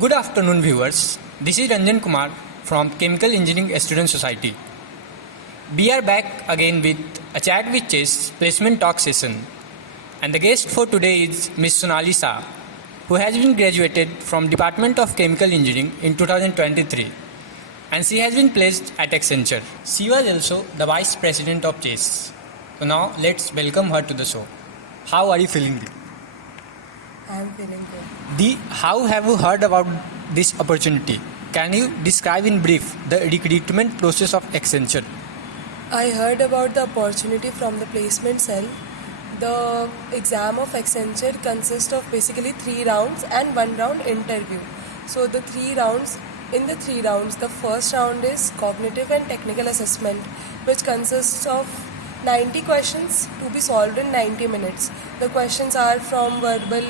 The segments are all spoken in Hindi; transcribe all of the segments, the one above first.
Good afternoon, viewers. This is Ranjan Kumar from Chemical Engineering Student Society. We are back again with a chat with Chess placement talk session. And the guest for today is Ms. Sonali Shah, who has been graduated from Department of Chemical Engineering in 2023. And she has been placed at Accenture. She was also the Vice President of Chess. So now let's welcome her to the show. How are you feeling? I am feeling good. How have you heard about this opportunity? Can you describe in brief the recruitment process of Accenture? I heard about the opportunity from the placement cell. The exam of Accenture consists of basically 3 rounds and 1 round interview. So the 3 rounds, the first round is cognitive and technical assessment, which consists of 90 questions to be solved in 90 minutes. The questions are from verbal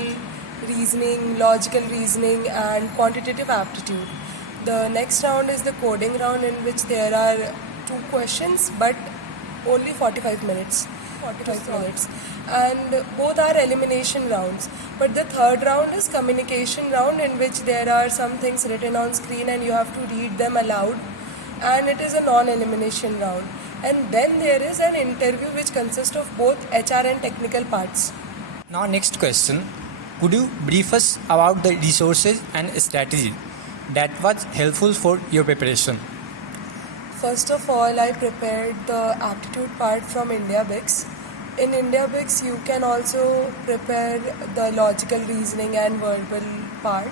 reasoning, logical reasoning and quantitative aptitude. The next round is the coding round, in which there are 2 questions but only 45 minutes. And both are elimination rounds. But the third round is communication round, in which there are some things written on screen and you have to read them aloud, and it is a non-elimination round. And then there is an interview which consists of both HR and technical parts. Now next question. Could you brief us about the resources and strategy that was helpful for your preparation? First of all, I prepared the aptitude part from IndiaBix. In IndiaBix, you can also prepare the logical reasoning and verbal part.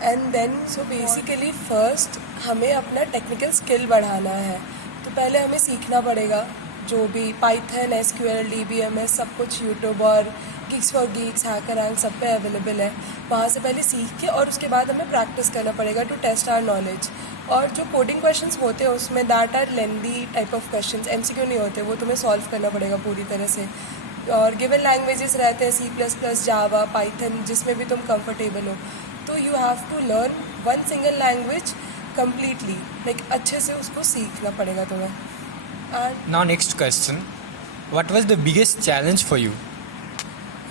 And then, so basically first हमें अपना टेक्निकल स्किल बढ़ाना है. तो पहले हमें सीखना पड़ेगा जो भी पाइथन, एसक्यूएल, डीबीएमएस सब कुछ यूट्यूब और गिग्स फॉर गिग्स, हैकररैंक सब पे अवेलेबल है. वहाँ से पहले सीख के और उसके बाद हमें प्रैक्टिस करना पड़ेगा टू टेस्ट आवर नॉलेज. और जो कोडिंग क्वेश्चंस होते हैं उसमें that are lengthy type of questions, MCQ नहीं होते, वो तुम्हें सॉल्व करना पड़ेगा पूरी तरह से. और गिवन लैंग्वेजेस रहते हैं C++, जावा, पाइथन, जिसमें भी तुम कंफर्टेबल हो. तो you have to learn one single language completely, like अच्छे से उसको सीखना पड़ेगा तुम्हें. Now next question. What was the biggest challenge for you?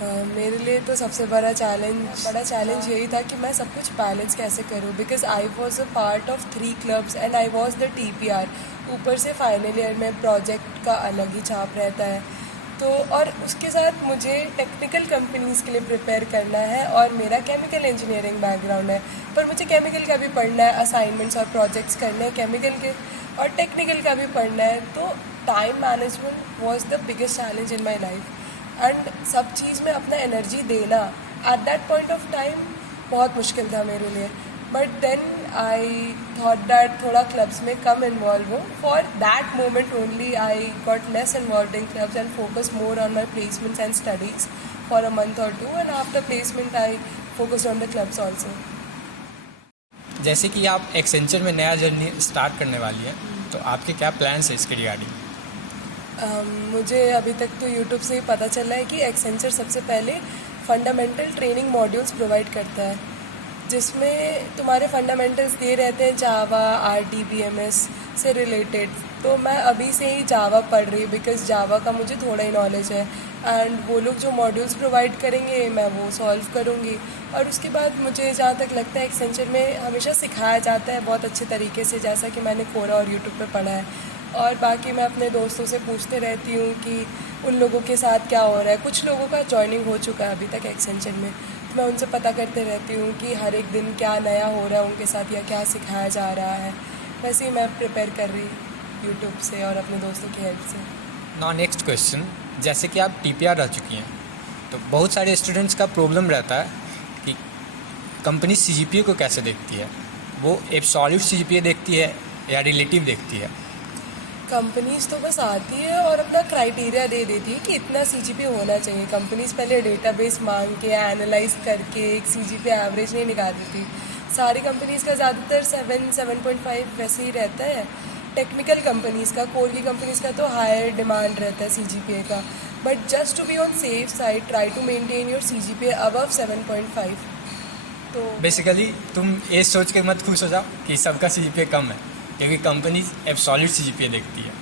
मेरे लिए तो सबसे बड़ा चैलेंज यही था कि मैं सब कुछ बैलेंस कैसे करूँ, because I was a part of 3 clubs and I was the TPR. ऊपर से फाइनल ईयर में प्रोजेक्ट का अलग ही छाप रहता है. तो और उसके साथ मुझे टेक्निकल कंपनीज़ के लिए प्रिपेयर करना है, और मेरा केमिकल इंजीनियरिंग बैकग्राउंड है, पर मुझे केमिकल का भी पढ़ना है, असाइनमेंट्स और प्रोजेक्ट्स करने हैं केमिकल के, और टेक्निकल का भी पढ़ना है. तो time management was the biggest challenge in my life. And सब चीज़ में अपना एनर्जी देना at that point of time बहुत मुश्किल था मेरे लिए. But then I thought that थोड़ा क्लब्स में कम इन्वॉल्व हो. For that moment only I got less involve in clubs and focus more on my placements and studies for a month और 2, and after placement I focused on the clubs also. जैसे कि आप एक्सेंचर में नया जर्नी स्टार्ट करने वाली है, तो आपके क्या प्लान्स है इसके रिगार्डिंग? मुझे अभी तक तो यूट्यूब से ही पता चला है कि एक्सेंचर सबसे पहले फंडामेंटल ट्रेनिंग मॉड्यूल्स प्रोवाइड करता है, जिसमें तुम्हारे फंडामेंटल्स दिए रहते हैं जावा, RDBMS से रिलेटेड. तो मैं अभी से ही जावा पढ़ रही हूँ, बिकॉज जावा का मुझे थोड़ा ही नॉलेज है. एंड वो लोग जो मॉड्यूल्स प्रोवाइड करेंगे मैं वो सॉल्व करूँगी. और उसके बाद मुझे जहाँ तक लगता है एक्सेंचर में हमेशा सिखाया जाता है बहुत अच्छे तरीके से, जैसा कि मैंने कोरा और यूट्यूब पे पढ़ा है. और बाकी मैं अपने दोस्तों से पूछते रहती हूँ कि उन लोगों के साथ क्या हो रहा है. कुछ लोगों का जॉइनिंग हो चुका है अभी तक एक्सेंचर में, तो मैं उनसे पता करते रहती हूँ कि हर एक दिन क्या नया हो रहा है उनके साथ या क्या सिखाया जा रहा है. वैसे ही मैं प्रिपेयर कर रही यूट्यूब से और अपने दोस्तों की हेल्प से. Now next question. जैसे कि आप TPR रह चुकी हैं, तो बहुत सारे स्टूडेंट्स का प्रॉब्लम रहता है कि कंपनी CGPA को कैसे देखती है. वो एब्सोल्यूट CGPA देखती है या रिलेटिव देखती है? कंपनीज़ तो बस आती है और अपना क्राइटेरिया दे देती है कि इतना CGPA होना चाहिए. कंपनीज़ पहले डेटाबेस मांग के एनालाइज करके एक CGPA एवरेज नहीं निकाल देती. सारी कंपनीज़ का ज़्यादातर 7.5 वैसे ही रहता है. टेक्निकल कंपनीज़ का, कोर की कंपनीज़ का तो हायर डिमांड रहता है CGPA का. But just to be on safe side, try to maintain your CGPA above 7.5. तो बेसिकली तुम ये सोच के मत खुश हो जाओ कि सबका CGPA कम है, क्योंकि कंपनी एब्सोल्यूट CGPA देखती है.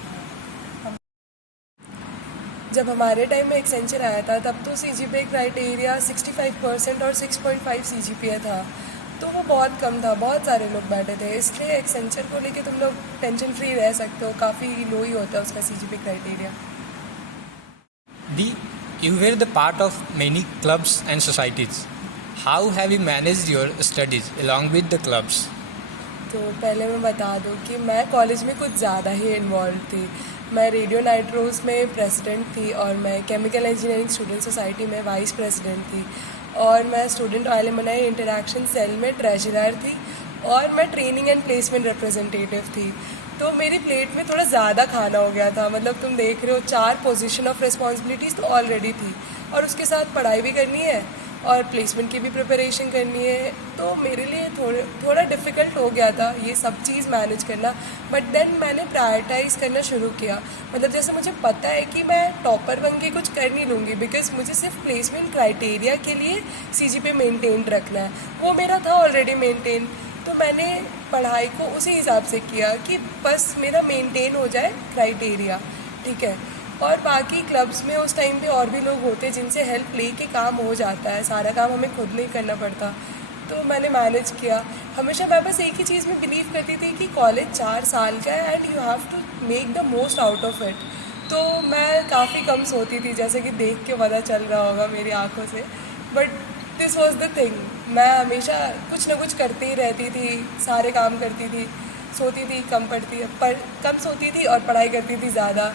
जब हमारे टाइम में एक्सेंचर आया था तब तो CGPA क्राइटेरिया 65% और 6.5 CGPA था. तो वो बहुत कम था, बहुत सारे लोग बैठे थे, इसलिए एक्सेंचर को लेके तुम लोग टेंशन फ्री रह सकते हो, काफ़ी लो ही होता है उसका CGP criteria. The, you were the part of many clubs and societies. How have you managed your studies along with the clubs? तो पहले मैं बता दूं कि मैं कॉलेज में कुछ ज़्यादा ही इन्वॉल्व थी। मैं रेडियो नाइट्रोस में प्रेसिडेंट थी और मैं केमिकल इंजीनियरिंग स्टूडेंट सोसाइटी में वाइस प्रेसिडेंट थी और मैं स्टूडेंट एलुमनाई इंटरैक्शन सेल में ट्रेजरर थी और मैं ट्रेनिंग एंड प्लेसमेंट रिप्रेजेंटेटिव थी। तो मेरी प्लेट में थोड़ा ज़्यादा खाना हो गया था, मतलब तुम देख रहे हो 4 पोजीशन ऑफ रिस्पॉन्सिबिलिटीज़ तो ऑलरेडी थी और उसके साथ पढ़ाई भी करनी है और प्लेसमेंट की भी प्रिपरेशन करनी है, तो मेरे लिए थोड़ा डिफ़िकल्ट हो गया था ये सब चीज़ मैनेज करना। बट देन मैंने प्रायोरिटाइज़ करना शुरू किया, मतलब जैसे मुझे पता है कि मैं टॉपर बन के कुछ कर नहीं लूँगी बिकॉज मुझे सिर्फ प्लेसमेंट क्राइटेरिया के लिए CGP मेंटेन रखना है, वो मेरा था ऑलरेडी मेंटेन। तो मैंने पढ़ाई को उसी हिसाब से किया कि बस मेरा मेंटेन हो जाए क्राइटेरिया, ठीक है। और बाकी क्लब्स में उस टाइम पे और भी लोग होते जिनसे हेल्प लेके काम हो जाता है, सारा काम हमें खुद नहीं करना पड़ता, तो मैंने मैनेज किया। हमेशा मैं बस एक ही चीज़ में बिलीव करती थी कि कॉलेज 4 साल का है and you have to make the most out of it. तो मैं काफ़ी कम सोती थी, जैसे कि देख के पता चल रहा होगा मेरी आंखों से, but this was the thing. मैं हमेशा कुछ ना कुछ करती ही रहती थी, सारे काम करती थी, सोती थी कम, कम सोती थी और पढ़ाई करती थी ज़्यादा।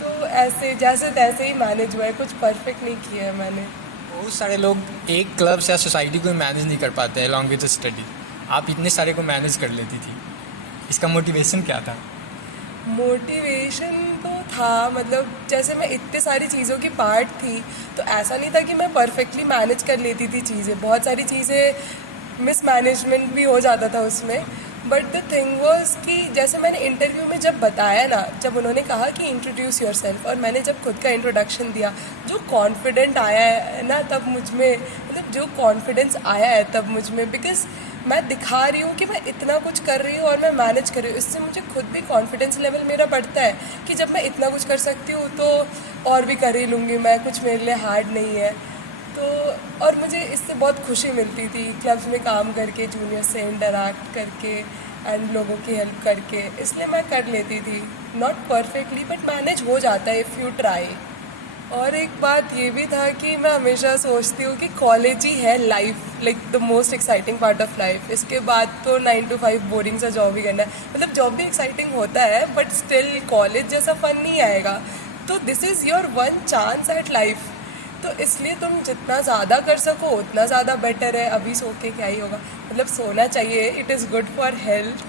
तो ऐसे जैसे तैसे ही मैनेज हुआ है, कुछ परफेक्ट नहीं किया है मैंने। बहुत सारे लोग एक क्लब्स या सोसाइटी को मैनेज नहीं कर पाते हैं अलॉन्ग विद स्टडी, आप इतने सारे को मैनेज कर लेती थी, इसका मोटिवेशन क्या था? मोटिवेशन तो था, मतलब जैसे मैं इतने सारी चीज़ों की पार्ट थी तो ऐसा नहीं था कि मैं परफेक्टली मैनेज कर लेती थी चीज़ें, बहुत सारी चीज़ें मिसमैनेजमेंट भी हो जाता था उसमें। बट द थिंग वाज कि जैसे मैंने इंटरव्यू में जब बताया ना, जब उन्होंने कहा कि इंट्रोड्यूस योरसेल्फ और मैंने जब खुद का इंट्रोडक्शन दिया, जो कॉन्फिडेंट आया है ना तब मुझ में, मतलब जो कॉन्फिडेंस आया है तब मुझ में, बिकॉज मैं दिखा रही हूँ कि मैं इतना कुछ कर रही हूँ और मैं मैनेज कर रही हूँ, इससे मुझे खुद भी कॉन्फिडेंस लेवल मेरा बढ़ता है कि जब मैं इतना कुछ कर सकती हूँ तो और भी कर ही लूँगी मैं, कुछ मेरे लिए हार्ड नहीं है। तो और मुझे इससे बहुत खुशी मिलती थी क्लब्स में काम करके, जूनियर से इंटरैक्ट करके एंड लोगों की हेल्प करके, इसलिए मैं कर लेती थी, नॉट परफेक्टली बट मैनेज हो जाता है इफ़ यू ट्राई। और एक बात ये भी था कि मैं हमेशा सोचती हूँ कि कॉलेज ही है life, like the most exciting part of life. इसके बाद तो 9 to 5 बोरिंग सा जॉब ही करना है, मतलब जॉब भी एक्साइटिंग होता है बट स्टिल कॉलेज जैसा फन नहीं आएगा। तो this is your one chance at life, तो इसलिए तुम जितना ज़्यादा कर सको उतना ज़्यादा बेटर है। अभी सो के क्या ही होगा, मतलब सोना चाहिए, it is good for health,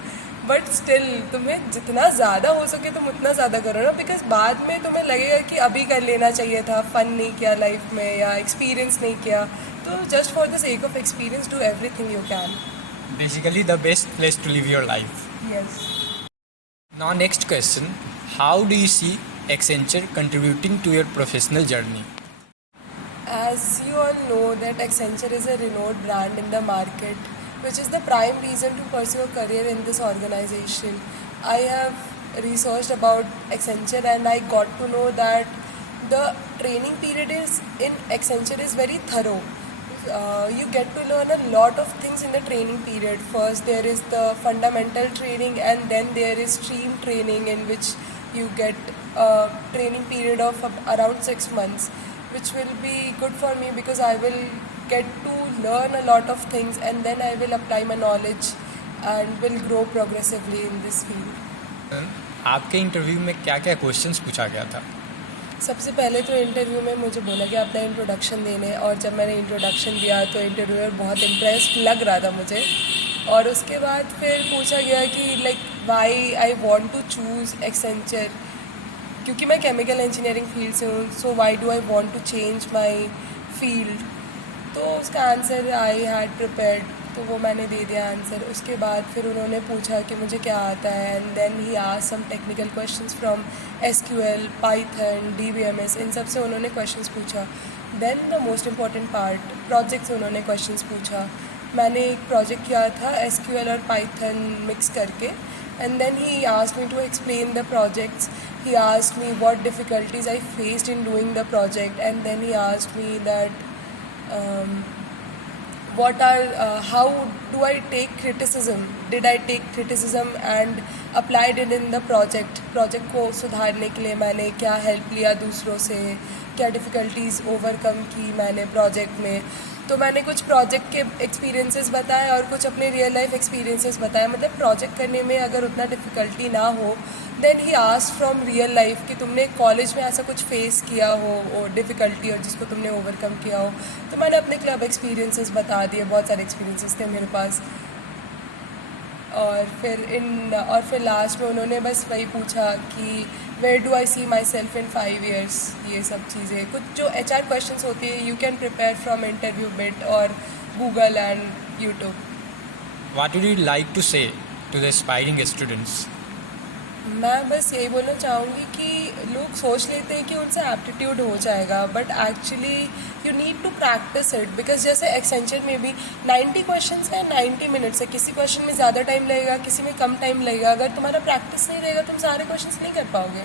but still तुम्हें जितना ज़्यादा हो सके तुम उतना ज़्यादा करो ना, बिकॉज बाद में तुम्हें लगेगा कि अभी कर लेना चाहिए था, फ़न नहीं किया लाइफ में या एक्सपीरियंस नहीं किया। तो just for the sake of experience do everything you can. Basically the best place to live your life. Yes. Now next question, how do you see Accenture contributing to your professional journey? As you all know that Accenture is a renowned brand in the market, which is the prime reason to pursue a career in this organization. I have researched about Accenture and I got to know that the training period is in Accenture is very thorough. You get to learn a lot of things in the training period. First there is the fundamental training and then there is stream training in which you get a training period of around 6 months, which will be good for me because I will get to learn a lot of things and then I will apply my knowledge and will grow progressively in this field. आपके इंटरव्यू में क्या क्या क्वेश्चंस पूछा गया था? सबसे पहले तो इंटरव्यू में मुझे बोला गया अपना इंट्रोडक्शन देने, और जब मैंने इंट्रोडक्शन दिया तो इंटरव्यूअर बहुत इम्प्रेस्ड लग रहा था मुझे। और उसके बाद फिर पूछा गया कि like why I want to choose Accenture, क्योंकि मैं केमिकल इंजीनियरिंग फील्ड से हूँ, so why do I want to change my field. तो उसका आंसर आई हैड प्रिपेयर्ड, तो वो मैंने दे दिया आंसर। उसके बाद फिर उन्होंने पूछा कि मुझे क्या आता है and then he asked some technical questions from SQL, Python, DBMS, इन सब से उन्होंने क्वेश्चंस पूछा। Then the most important part, project से उन्होंने क्वेश्चंस पूछा। मैंने एक प्रोजेक्ट किया था SQL और पाइथन मिक्स करके, and then he asked me to explain the projects. He asked me what difficulties I faced in doing the project, and then he asked me that how do I take criticism? Did I take criticism and applied it in the project? Project को सुधारने के लिए मैंने क्या हेल्प लिया दूसरों से, क्या डिफ़िकल्टीज़ ओवरकम की मैंने प्रोजेक्ट में. तो मैंने कुछ प्रोजेक्ट के एक्सपीरियंसेस बताए और कुछ अपने रियल लाइफ एक्सपीरियंसेस बताए. मतलब प्रोजेक्ट करने में अगर उतना डिफ़िकल्टी ना हो, then he asked from real life कि तुमने कॉलेज में ऐसा कुछ फेस किया हो डिफ़िकल्टी और जिसको तुमने ओवरकम किया हो. तो मैंने अपने क्लब एक्सपीरियंसेस बता दिए. बहुत सारे एक्सपीरियंसेस थे मेरे पास. और फिर लास्ट में उन्होंने बस वही पूछा कि where do I see myself in 5 years. ये सब चीज़ें कुछ जो HR क्वेश्चंस होती है, you can prepare from InterviewBit और Google and YouTube. What would you like to say to the aspiring students? मैं बस यही बोलना चाहूँगी कि लोग सोच लेते हैं कि उनसे एप्टीट्यूड हो जाएगा, but actually you need to practice it. Because जैसे एक्सेंचर में भी 90 क्वेश्चंस हैं, 90 मिनट्स है. किसी क्वेश्चन में ज़्यादा टाइम लगेगा, किसी में कम टाइम लगेगा. अगर तुम्हारा प्रैक्टिस नहीं रहेगा तुम सारे क्वेश्चंस नहीं कर पाओगे.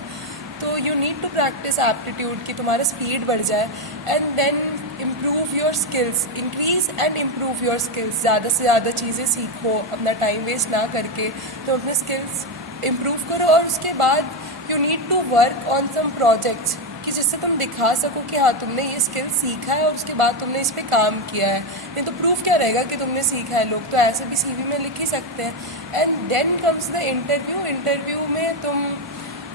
तो you need to practice aptitude कि तुम्हारा स्पीड बढ़ जाए and then improve your skills. Increase and improve your skills. ज़्यादा से ज़्यादा चीज़ें सीखो, अपना टाइम वेस्ट ना करके तुम अपने स्किल्स इम्प्रूव करो. और उसके बाद you need to work on some projects कि जिससे तुम दिखा सको कि हाँ तुमने ये स्किल सीखा है और उसके बाद तुमने इस पर काम किया है. नहीं तो प्रूफ क्या रहेगा कि तुमने सीखा है. लोग तो ऐसे भी CV में लिख ही सकते हैं. And then comes the interview. Interview में तुम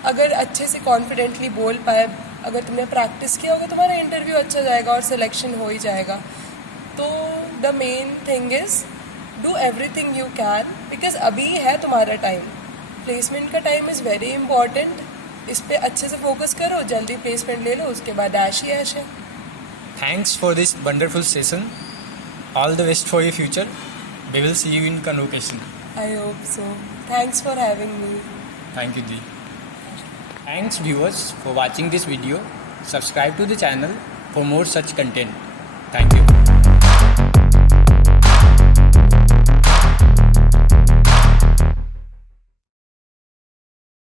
अगर अच्छे से कॉन्फिडेंटली बोल पाए, अगर तुमने प्रैक्टिस किया होगा, तुम्हारा इंटरव्यू अच्छा जाएगा और सिलेक्शन हो ही जाएगा. तो the main thing is do everything you can, because अभी है तुम्हारा टाइम. प्लेसमेंट का टाइम इज़ वेरी इंपॉर्टेंट. इस पर अच्छे से फोकस करो, जल्दी प्लेसमेंट ले लो, उसके बाद ऐश ही ऐश है. Thanks for this wonderful session. All the best for your future. We will see you in convocation. I hope so. Thanks for having me. Thank you, Ji. Thanks viewers for watching this video. Subscribe to the channel for more such content. Thank you.